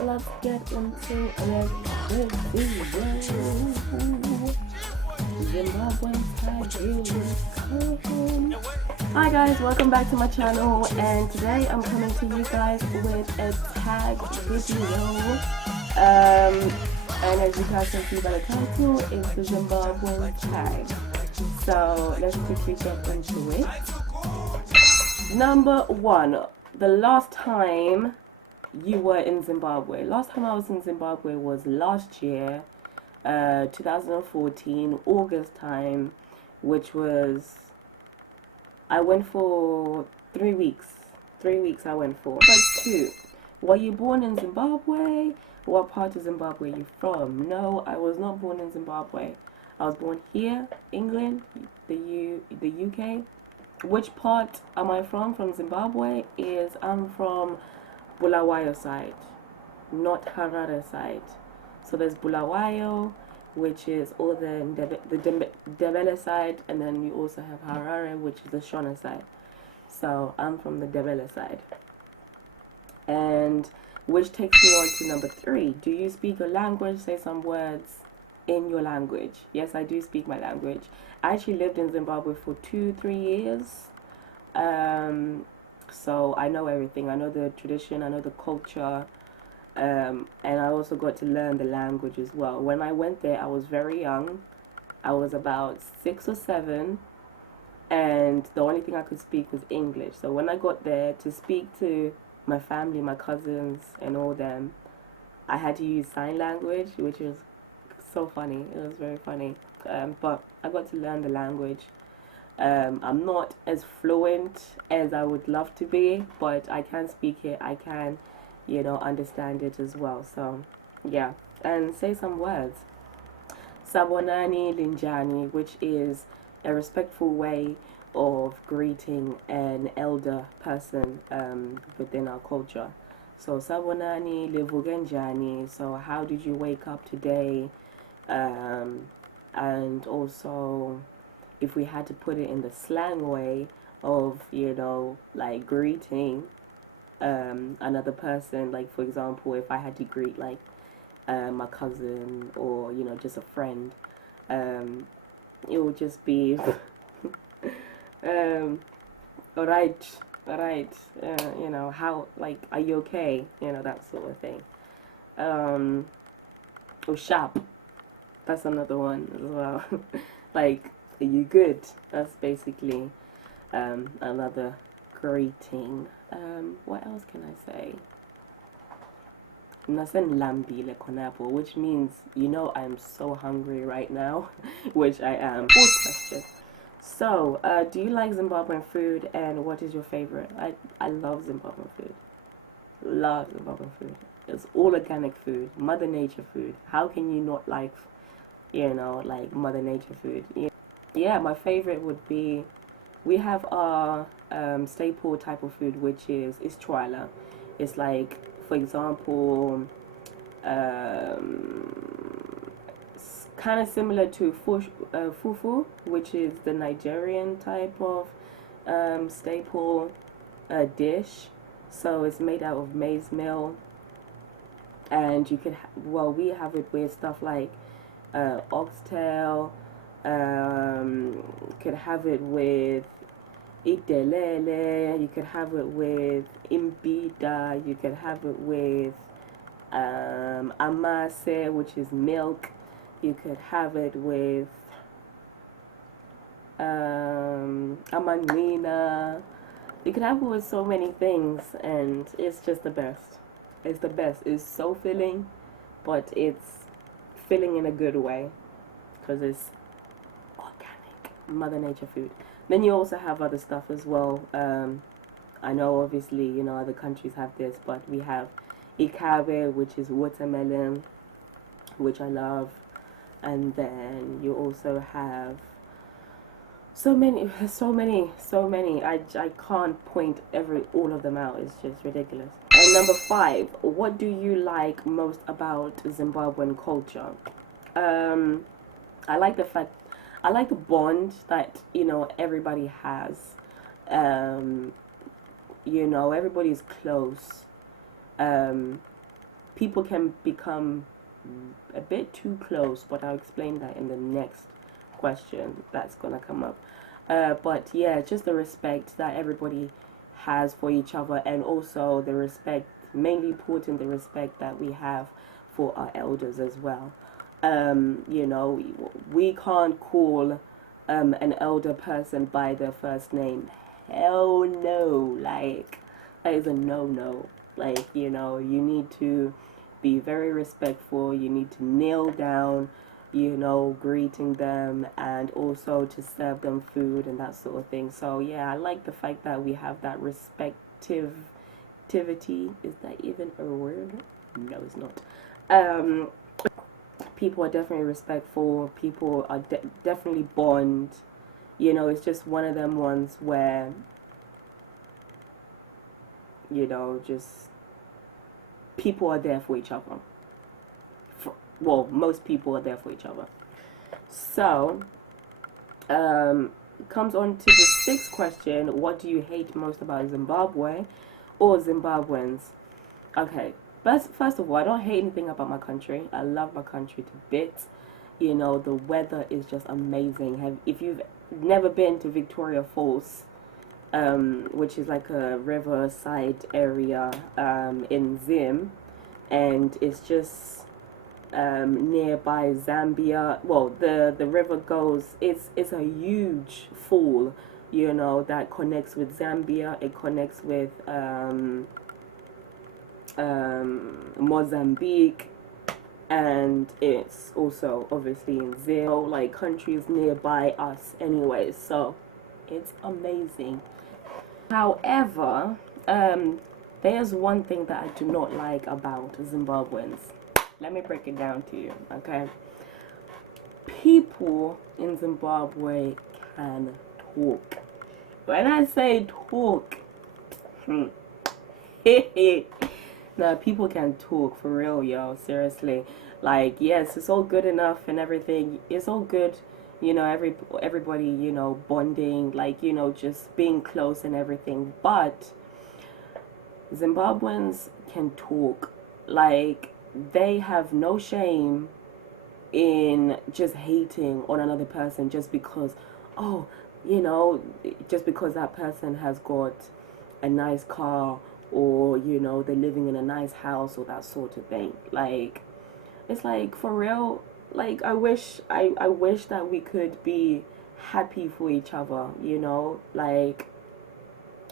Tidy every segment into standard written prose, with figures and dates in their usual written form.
let's get into this video. Zimbabwean Tag, here we come. Hi guys, welcome back to my channel, and today I'm coming to you guys with a tag video. And as you guys can see by the title, it's the Zimbabwean Tag. So let's quickly get into it. Number one, the last time you were in Zimbabwe. Last time I was in Zimbabwe was last year, 2014, August time, which was, I went for 3 weeks. 3 weeks I went for. But two, were you born in Zimbabwe? What part of Zimbabwe are you from? No, I was not born in Zimbabwe. I was born here, England, the UK. Which part am I from? From Zimbabwe is I'm from Bulawayo side, not Harare side. So there's Bulawayo, which is all the Ndebele side, and then you also have Harare, which is the Shona side. So I'm from the Ndebele side. And which takes me on to number three. Do you speak a language? Say some words in your language. Yes, I do speak my language. I actually lived in Zimbabwe for 2-3 years. So I know everything. I know the tradition, I know the culture, and I also got to learn the language as well. When I went there, I was very young. I was about 6 or 7, and the only thing I could speak was English. So when I got there to speak to my family, my cousins, and all them, I had to use sign language, which was so funny. It was very funny. But I got to learn the language. I'm not as fluent as I would love to be, but I can speak it. I can, understand it as well. So, yeah. And say some words. Sabonani linjani, which is a respectful way of greeting an elder person within our culture. So, sabonani levugenjani. So, how did you wake up today? And also, if we had to put it in the slang way of, like greeting another person, like for example, if I had to greet like my cousin or, just a friend, it would just be, alright, how, like, are you okay? That sort of thing. Or sharp. That's another one as well. Like, are you good? That's basically another greeting. What else can I say? Nasen lambi le konabo, which means, I'm so hungry right now, which I am. Fourth question. So, do you like Zimbabwean food, and what is your favorite? I love Zimbabwean food. Love Zimbabwean food. It's all organic food, Mother Nature food. How can you not like, like Mother Nature food? Yeah, my favorite would be, we have our staple type of food, which is chwala. It's like, for example, kind of similar to fufu, which is the Nigerian type of staple dish. So it's made out of maize meal, and you could we have it with stuff like oxtail. Could have it with idelele, you could have it with imbida, you could have it with amase, which is milk, you could have it with amanina, you could have it with so many things, and it's just the best. It's the best. It's so filling, but it's filling in a good way, because it's Mother Nature food. Then you also have other stuff as well. I know obviously, other countries have this, but we have ikabe, which is watermelon, which I love. And then you also have so many. I can't point all of them out. It's just ridiculous. And number 5, what do you like most about Zimbabwean culture? I like the bond that, everybody has. Everybody's close. people can become a bit too close, but I'll explain that in the next question that's gonna come up. But yeah, just the respect that everybody has for each other, and also the respect, mainly important, the respect that we have for our elders as well. You know, we can't call an elder person by their first name. Hell no, like that is a no. Like, you know, you need to be very respectful. You need to kneel down, you know, greeting them, and also to serve them food and that sort of thing. So yeah, I like the fact that we have that respectivity. Is that even a word? No, it's not. Um, People are definitely respectful. People are definitely bond. You know, it's just one of them ones where, you know, just people are there for each other. Well, most people are there for each other. So, comes on to the sixth question. What do you hate most about Zimbabwe or Zimbabweans? Okay, first of all, I don't hate anything about my country. I love my country to bits. You know, the weather is just amazing. If you've never been to Victoria Falls, which is like a riverside area in Zim, and it's just nearby Zambia. Well, the river goes. It's a huge fall, you know, that connects with Zambia. It connects with Mozambique, and it's also obviously in Zim, like countries nearby us anyway. So it's amazing. However, there's one thing that I do not like about Zimbabweans. Let me break it down to you, okay? People in Zimbabwe can talk. When I say talk, no, people can talk for real, yo. Seriously, like, yes, it's all good enough and everything. It's all good, you know. Everybody, you know, bonding, like, you know, just being close and everything. But Zimbabweans can talk, like, they have no shame in just hating on another person just because, oh, you know, just because that person has got a nice car, or, you know, they're living in a nice house or that sort of thing. Like, it's like, for real, like, I wish that we could be happy for each other, you know, like,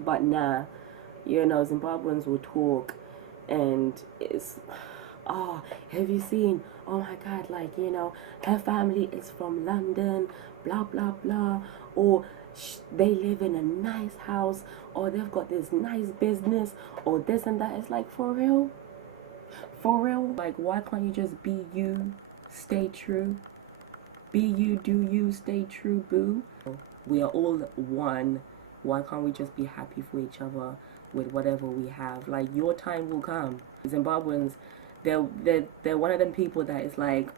but nah, you know, Zimbabweans will talk, and it's, oh, have you seen, oh my god, like, you know, her family is from London, blah blah blah, or they live in a nice house, or they've got this nice business, or this and that. It's like, for real, like, why can't you just be you, stay true, be you, do you, stay true, boo? We are all one. Why can't we just be happy for each other with whatever we have? Like, your time will come. Zimbabweans, they're one of them people that is like,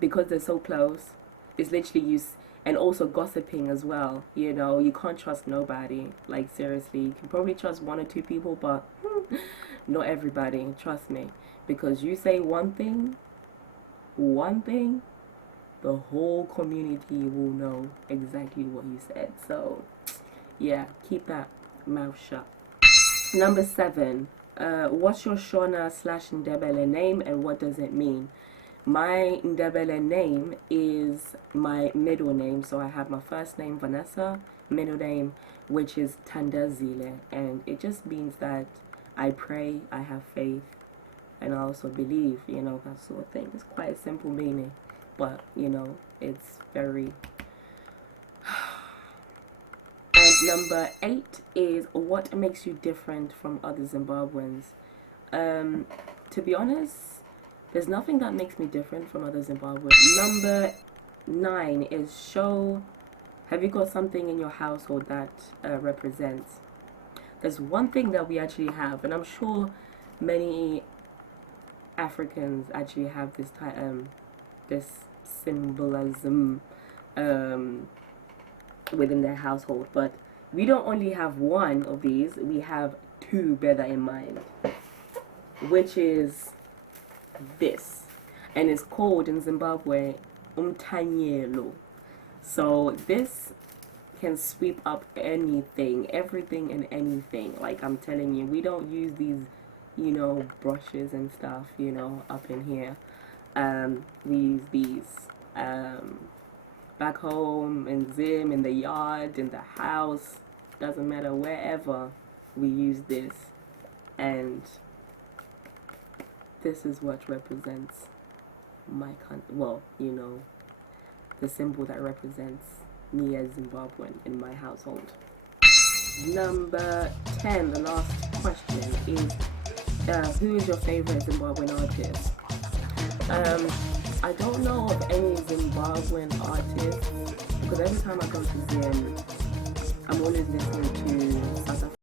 because they're so close, it's literally you, and also gossiping as well. You know, you can't trust nobody. Like, seriously, you can probably trust one or two people, but not everybody. Trust me, because you say one thing, the whole community will know exactly what you said. So yeah, keep that mouth shut. Number 7. What's your Shona/Ndebele name, and what does it mean? My Ndebele name is my middle name. So I have my first name, Vanessa, middle name, which is Tandazile. And it just means that I pray, I have faith, and I also believe, you know, that sort of thing. It's quite a simple meaning, but, you know, it's very... And number 8 is, what makes you different from other Zimbabweans? To be honest, there's nothing that makes me different from other Zimbabweans. Number 9 is, show, have you got something in your household that represents? There's one thing that we actually have, and I'm sure many Africans actually have this this symbolism within their household, but we don't only have one of these, we have two, bear that in mind. which is this, and it's called in Zimbabwe umthanyelo. So this can sweep up anything, everything and anything. Like I'm telling you, we don't use these, brushes and stuff, up in here. We use these back home in Zim, in the yard, in the house, doesn't matter, wherever we use this. And this is what represents my country. Well, the symbol that represents me as Zimbabwean in my household. Number 10, the last question is, who is your favorite Zimbabwean artist? I don't know of any Zimbabwean artists because every time I go to Zim, I'm always listening to South